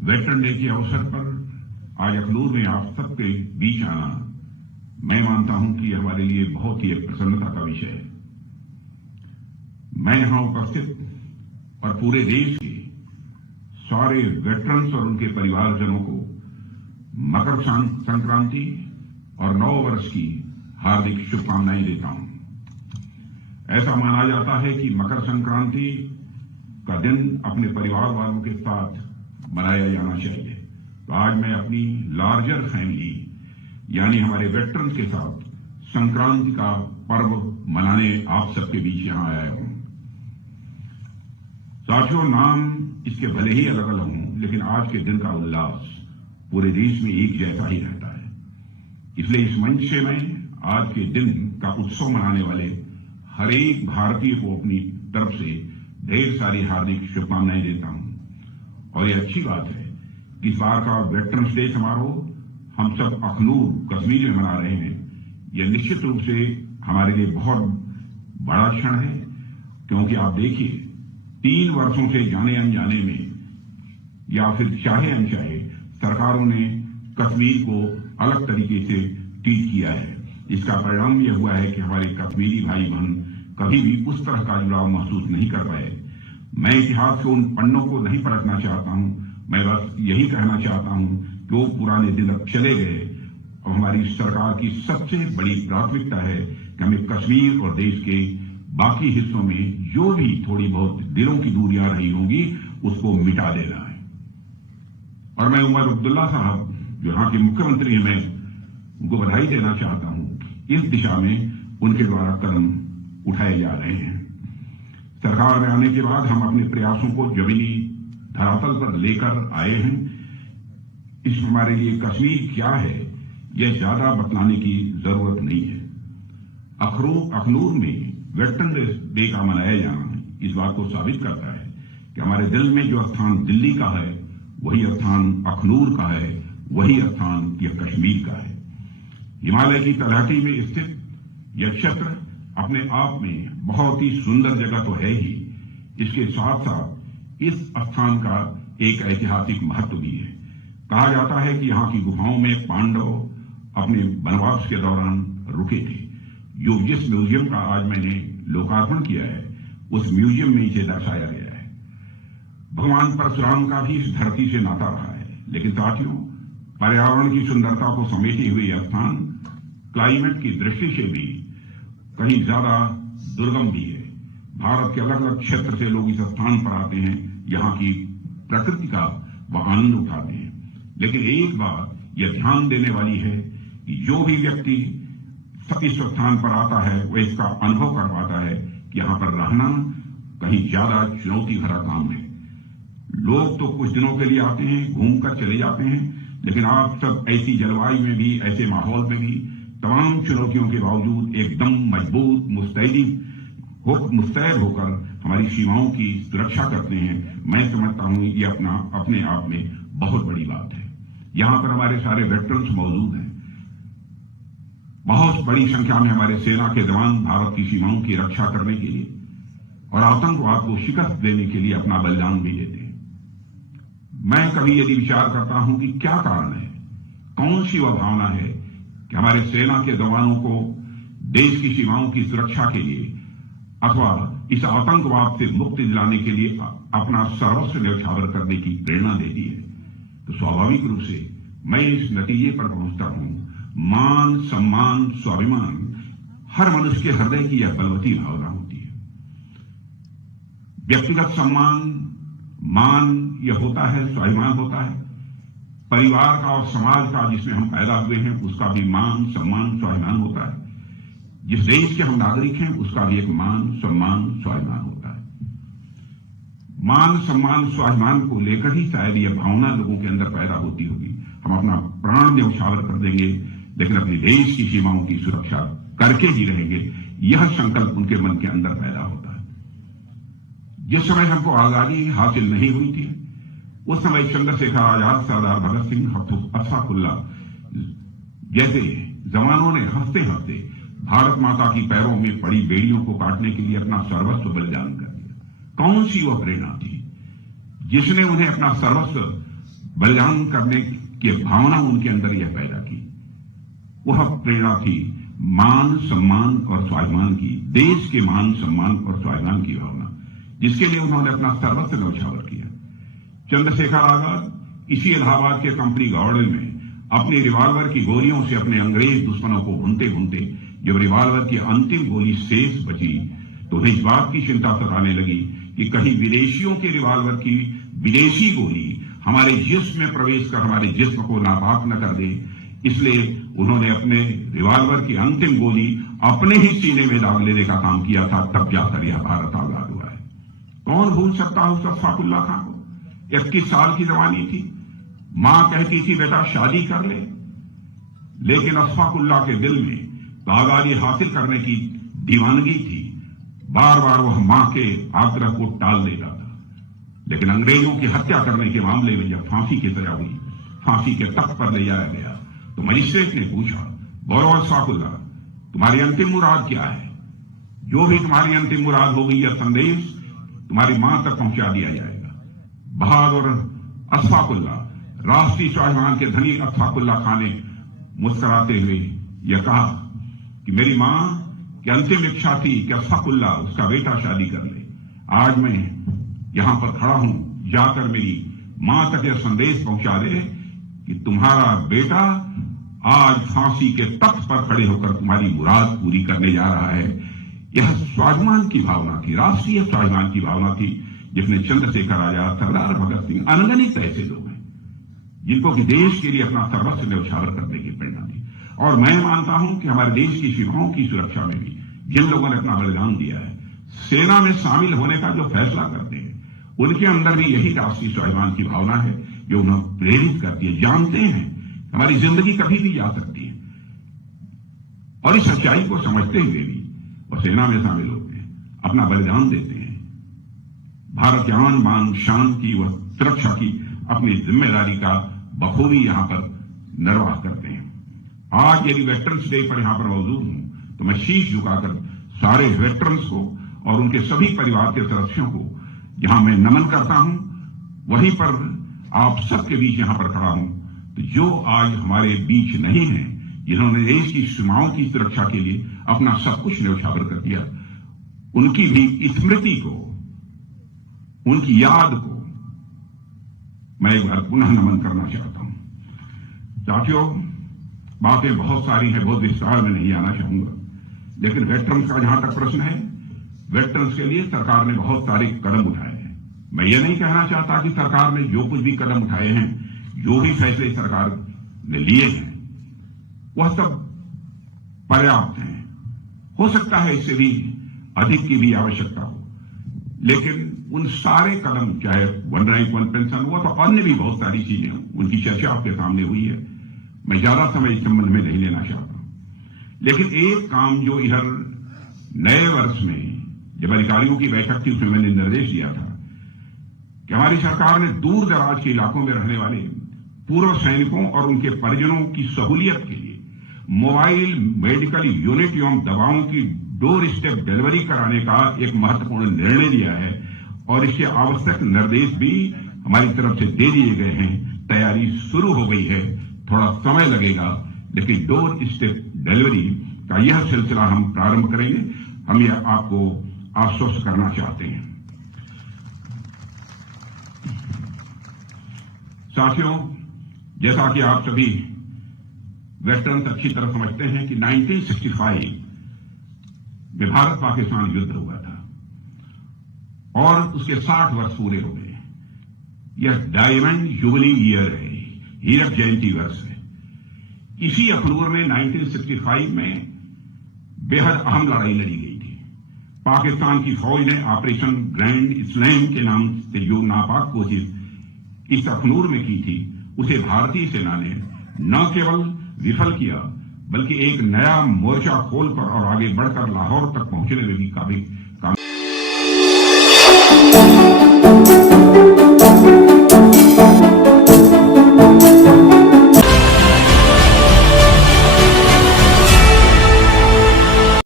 Veteran day के अवसर पर आज अखनूर में आप सबके बीच आना मैं मानता हूं कि हमारे लिए बहुत ही एक प्रसन्नता का विषय है। मैं यहां उपस्थित और पूरे देश के सारे वेटरन्स और उनके परिवारजनों को मकर संक्रांति और नव वर्ष की हार्दिक शुभकामनाएं देता हूं। ऐसा माना जाता है कि मकर संक्रांति का दिन अपने परिवार वालों के साथ मनाया जाना चाहिए। तो आज मैं अपनी लार्जर फैमिली यानी हमारे वेटरन्स के साथ संक्रांति का पर्व मनाने आप सबके बीच यहां आया हूं। साथियों, नाम इसके भले ही अलग अलग हों, लेकिन आज के दिन का उल्लास पूरे देश में एक जैसा ही रहता है। इसलिए इस मंच से मैं आज के दिन का उत्सव मनाने वाले हर एक भारतीय को अपनी तरफ से ढेर सारी हार्दिक शुभकामनाएं देता हूं। और यह अच्छी बात है कि इस बार का वेटरन्स डे समारोह हम सब अखनूर कश्मीर में मना रहे हैं। यह निश्चित रूप से हमारे लिए बहुत बड़ा क्षण है, क्योंकि आप देखिए 3 वर्षों से जाने अनजाने में या फिर चाहे अनचाहे सरकारों ने कश्मीर को अलग तरीके से ट्रीट किया है। इसका परिणाम यह हुआ है कि हमारे कश्मीरी भाई बहन कभी भी उस तरह का जुड़ाव महसूस नहीं कर पाए। मैं इतिहास के उन पन्नों को नहीं पलटना चाहता हूं, मैं बस यही कहना चाहता हूं कि वो पुराने दिन अब चले गए। और हमारी सरकार की सबसे बड़ी प्राथमिकता है कि हमें कश्मीर और देश के बाकी हिस्सों में जो भी थोड़ी बहुत दिलों की दूरियां रही होंगी उसको मिटा देना है। और मैं उमर अब्दुल्ला साहब जो यहां के मुख्यमंत्री हैं, मैं उनको बधाई देना चाहता हूं। इस दिशा में उनके द्वारा कदम उठाए जा रहे हैं। सरकार में आने के बाद हम अपने प्रयासों को जमीनी धरातल पर लेकर आए हैं। इस हमारे लिए कश्मीर क्या है यह ज्यादा बतलाने की जरूरत नहीं है। अखनूर में वेटरन डे का मनाया जाना इस बात को साबित करता है कि हमारे दिल में जो स्थान दिल्ली का है वही स्थान अखनूर का है, वही स्थान यह कश्मीर का है। हिमालय की तलहटी में स्थित यह क्षेत्र अपने आप में बहुत ही सुंदर जगह तो है ही, इसके साथ साथ इस स्थान का एक ऐतिहासिक महत्व भी है। कहा जाता है कि यहां की गुफाओं में पांडव अपने वनवास के दौरान रुके थे। जिस म्यूजियम का आज मैंने लोकार्पण किया है उस म्यूजियम में इसे दर्शाया गया है। भगवान परशुराम का भी इस धरती से नाता रहा है। लेकिन साथियों, पर्यावरण की सुंदरता को समेटे हुए यह स्थान क्लाइमेट की दृष्टि से भी कहीं ज्यादा दुर्गम भी है। भारत के अलग अलग क्षेत्र से लोग इस स्थान पर आते हैं, यहाँ की प्रकृति का वह आनंद उठाते हैं। लेकिन एक बात यह ध्यान देने वाली है कि जो भी व्यक्ति इस स्थान पर आता है वह इसका अनुभव कर पाता है कि यहां पर रहना कहीं ज्यादा चुनौती भरा काम है। लोग तो कुछ दिनों के लिए आते हैं, घूमकर चले जाते हैं, लेकिन आप सब ऐसी जलवायु में भी, ऐसे माहौल में भी तमाम चुनौतियों के बावजूद एकदम मजबूत मुस्तैद होकर हमारी सीमाओं की सुरक्षा करते हैं। मैं समझता हूं ये अपने आप में बहुत बड़ी बात है। यहां पर हमारे सारे वेटरन्स मौजूद हैं। बहुत बड़ी संख्या में हमारे सेना के जवान भारत की सीमाओं की रक्षा करने के लिए और आतंकवाद को शिकस्त देने के लिए अपना बलिदान भी देते हैं। मैं कभी यदि विचार करता हूं कि क्या कारण है, कौन सी वह भावना है कि हमारे सेना के जवानों को देश की सीमाओं की सुरक्षा के लिए अथवा इस आतंकवाद से मुक्ति दिलाने के लिए अपना सर्वस्व न्यौछावर करने की प्रेरणा देती है, तो स्वाभाविक रूप से मैं इस नतीजे पर पहुंचता हूं। मान, सम्मान, स्वाभिमान हर मनुष्य के हृदय की यह बलवती भावना होती है। व्यक्तिगत सम्मान, मान यह होता है, स्वाभिमान होता है। परिवार का और समाज का जिसमें हम पैदा हुए हैं उसका भी मान, सम्मान, स्वाभिमान होता है। जिस देश के हम नागरिक हैं उसका भी एक मान, सम्मान, स्वाभिमान होता है। मान, सम्मान, स्वाभिमान को लेकर ही शायद यह भावना लोगों के अंदर पैदा होती होगी। हम अपना प्राण न्यौछावर कर देंगे, लेकिन अपने देश की सीमाओं की सुरक्षा करके ही रहेंगे, यह संकल्प उनके मन के अंदर पैदा होता है। जिस समय हमको आजादी हासिल नहीं हुई थी उस समय चंद्रशेखर आजाद, सरदार भगत सिंह, अशफाकुल्ला जैसे जवानों ने हंसते हंसते भारत माता की पैरों में पड़ी बेड़ियों को काटने के लिए अपना सर्वस्व बलिदान कर दिया। कौन सी वह प्रेरणा थी जिसने उन्हें अपना सर्वस्व बलिदान करने की भावना उनके अंदर यह पैदा की। वह प्रेरणा थी मान सम्मान और स्वाभिमान की, देश के मान सम्मान और स्वाभिमान की भावना, जिसके लिए उन्होंने अपना सर्वस्व न्यौछावर किया। चंद्रशेखर आजाद इसी इलाहाबाद के कंपनी गार्डन में अपनी रिवॉल्वर की गोलियों से अपने अंग्रेज दुश्मनों को भूनते भूनते जब रिवॉल्वर की अंतिम गोली शेष बची तो उन्हें इस बात की चिंता सताने लगी कि कहीं विदेशियों के रिवॉल्वर की विदेशी गोली हमारे जिस्म में प्रवेश कर हमारे जिस्म को नापाक न कर दे। इसलिए उन्होंने अपने रिवॉल्वर की अंतिम गोली अपने ही सीने में दाग लेने का काम किया था। तब जाकर यह भारत आजाद हुआ है। कौन भूल सकता है उस अशफाकुल्लाह खां को? 21 साल की जवानी थी। मां कहती थी बेटा शादी कर ले, लेकिन अशफाकुल्लाह के दिल में तो आजादी हासिल करने की दीवानगी थी। बार बार वह मां के आग्रह को टाल देता था। लेकिन अंग्रेजों की हत्या करने के मामले में जब फांसी की सजा हुई, फांसी के तख्त पर ले जाया गया, तो मजिस्ट्रेट ने पूछा, बोलो अशफाकुल्लाह, तुम्हारी अंतिम मुराद क्या है? जो भी तुम्हारी अंतिम मुराद होगी, यह संदेश तुम्हारी मां तक पहुंचा दिया जाएगा। बहादुर अशफाकुल्लाह, राष्ट्रीय स्वाभिमान के धनी अशफाकुल्लाह खां ने मुस्कुराते हुए यह कहा कि मेरी मां की अंतिम इच्छा थी कि अशफाकुल्लाह उसका बेटा शादी कर ले। आज मैं यहां पर खड़ा हूं, जाकर मेरी मां तक यह संदेश पहुंचा दे कि तुम्हारा बेटा आज फांसी के तख्त पर खड़े होकर तुम्हारी मुराद पूरी करने जा रहा है। यह स्वाभिमान की भावना थी, राष्ट्रीय स्वाभिमान की भावना थी, जिसने चंद्रशेखर आजाद, सरदार भगत सिंह, अनगिनत ऐसे लोग हैं जिनको कि देश के लिए अपना सर्वस्व न्यौछावर करने की प्रेरणा दी। और मैं मानता हूं कि हमारे देश की सीमाओं की सुरक्षा में भी जिन लोगों ने अपना बलिदान दिया है, सेना में शामिल होने का जो फैसला करते हैं, उनके अंदर भी यही राष्ट्रीय स्वाभिमान की भावना है जो उन्हें प्रेरित करती है। जानते हैं हमारी जिंदगी कभी भी जा सकती है, और इस सच्चाई को समझते हुए भी वह सेना में शामिल होते हैं, अपना बलिदान देते हैं, भारत के आन बान शान की व सुरक्षा की अपनी जिम्मेदारी का बखूबी यहां पर निर्वाह करते हैं। आज यदि वेटरन्स डे पर यहां पर मौजूद हूं तो मैं शीश झुकाकर सारे वेटरन्स को और उनके सभी परिवार के सदस्यों को जहां मैं नमन करता हूं, वहीं पर आप सबके बीच यहां पर खड़ा हूं। तो जो आज हमारे बीच नहीं है, जिन्होंने देश की सीमाओं की सुरक्षा के लिए अपना सब कुछ न्यौछावर कर दिया, उनकी भी स्मृति को, उनकी याद को मैं एक बार पुनः नमन करना चाहता हूं। साथियों, बातें बहुत सारी हैं, बहुत विस्तार में नहीं आना चाहूंगा, लेकिन वेटरन्स का जहां तक प्रश्न है, वेटरन्स के लिए सरकार ने बहुत सारे कदम उठाए हैं। मैं ये नहीं कहना चाहता कि सरकार ने जो कुछ भी कदम उठाए हैं, जो भी फैसले सरकार ने लिए हैं, वह सब पर्याप्त हैं। हो सकता है इससे भी अधिक की भी आवश्यकता हो, लेकिन उन सारे कदम, चाहे वन रैंक वन पेंशन हुआ, तो अन्य भी बहुत सारी चीजें, उनकी चर्चा आपके सामने हुई है। मैं ज्यादा समय इस संबंध में नहीं लेना चाहता, लेकिन एक काम जो इधर नए वर्ष में जब अधिकारियों की बैठक थी, उसमें मैंने निर्देश दिया था कि हमारी सरकार ने दूर दराज के इलाकों में रहने वाले पूर्व सैनिकों और उनके परिजनों की सहूलियत के लिए मोबाइल मेडिकल यूनिट एवं दवाओं की डोर स्टेप डिलीवरी कराने का एक महत्वपूर्ण निर्णय लिया है, और इसके आवश्यक निर्देश भी हमारी तरफ से दे दिए गए हैं। तैयारी शुरू हो गई है, थोड़ा समय लगेगा, लेकिन डोर स्टेप डिलीवरी का यह सिलसिला हम प्रारंभ करेंगे। हम यह आपको आश्वस्त करना चाहते हैं। साथियों, जैसा कि आप सभी वेटरन्स अच्छी तरह समझते हैं कि 1965 में भारत पाकिस्तान युद्ध हुआ था और उसके 60 वर्ष पूरे हो गए। यह डायमंड जुबली ईयर है, हीरक जयंती वर्ष है। इसी अखनूर में 1965 में बेहद अहम लड़ाई लड़ी गई थी। पाकिस्तान की फौज ने ऑपरेशन ग्रैंड स्लैम के नाम से जो नापाक कोशिश इस अखनूर में की थी, उसे भारतीय सेना ने न केवल विफल किया, बल्कि एक नया मोर्चा खोलकर और आगे बढ़कर लाहौर तक पहुंचने में भी काफी